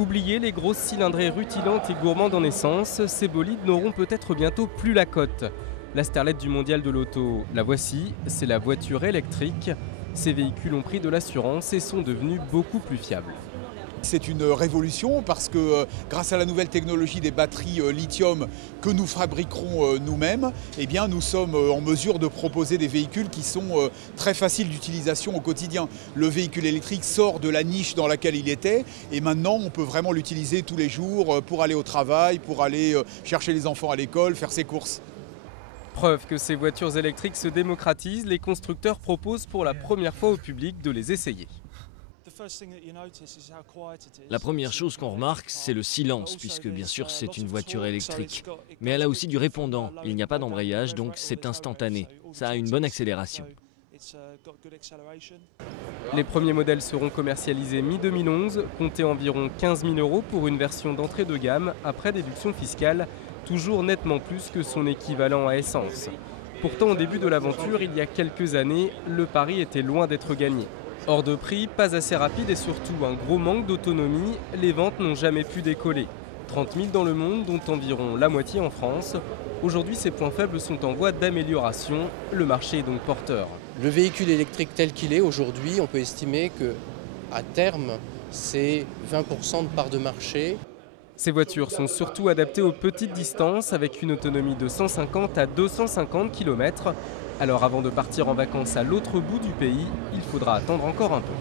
Oubliez les grosses cylindrées rutilantes et gourmandes en essence, ces bolides n'auront peut-être bientôt plus la cote. La starlette du mondial de l'auto, la voici, c'est la voiture électrique. Ces véhicules ont pris de l'assurance et sont devenus beaucoup plus fiables. C'est une révolution parce que grâce à la nouvelle technologie des batteries lithium que nous fabriquerons nous-mêmes, eh bien, nous sommes en mesure de proposer des véhicules qui sont très faciles d'utilisation au quotidien. Le véhicule électrique sort de la niche dans laquelle il était et maintenant on peut vraiment l'utiliser tous les jours pour aller au travail, pour aller chercher les enfants à l'école, faire ses courses. Preuve que ces voitures électriques se démocratisent, les constructeurs proposent pour la première fois au public de les essayer. La première chose qu'on remarque, c'est le silence, puisque bien sûr c'est une voiture électrique. Mais elle a aussi du répondant, il n'y a pas d'embrayage, donc c'est instantané. Ça a une bonne accélération. Les premiers modèles seront commercialisés mi-2011, comptez environ 15 000 € pour une version d'entrée de gamme, après déduction fiscale, toujours nettement plus que son équivalent à essence. Pourtant au début de l'aventure, il y a quelques années, le pari était loin d'être gagné. Hors de prix, pas assez rapide et surtout un gros manque d'autonomie, les ventes n'ont jamais pu décoller. 30 000 dans le monde, dont environ la moitié en France. Aujourd'hui, ces points faibles sont en voie d'amélioration. Le marché est donc porteur. Le véhicule électrique tel qu'il est aujourd'hui, on peut estimer qu'à terme, c'est 20% de part de marché. Ces voitures sont surtout adaptées aux petites distances avec une autonomie de 150 à 250 km. Alors avant de partir en vacances à l'autre bout du pays, il faudra attendre encore un peu.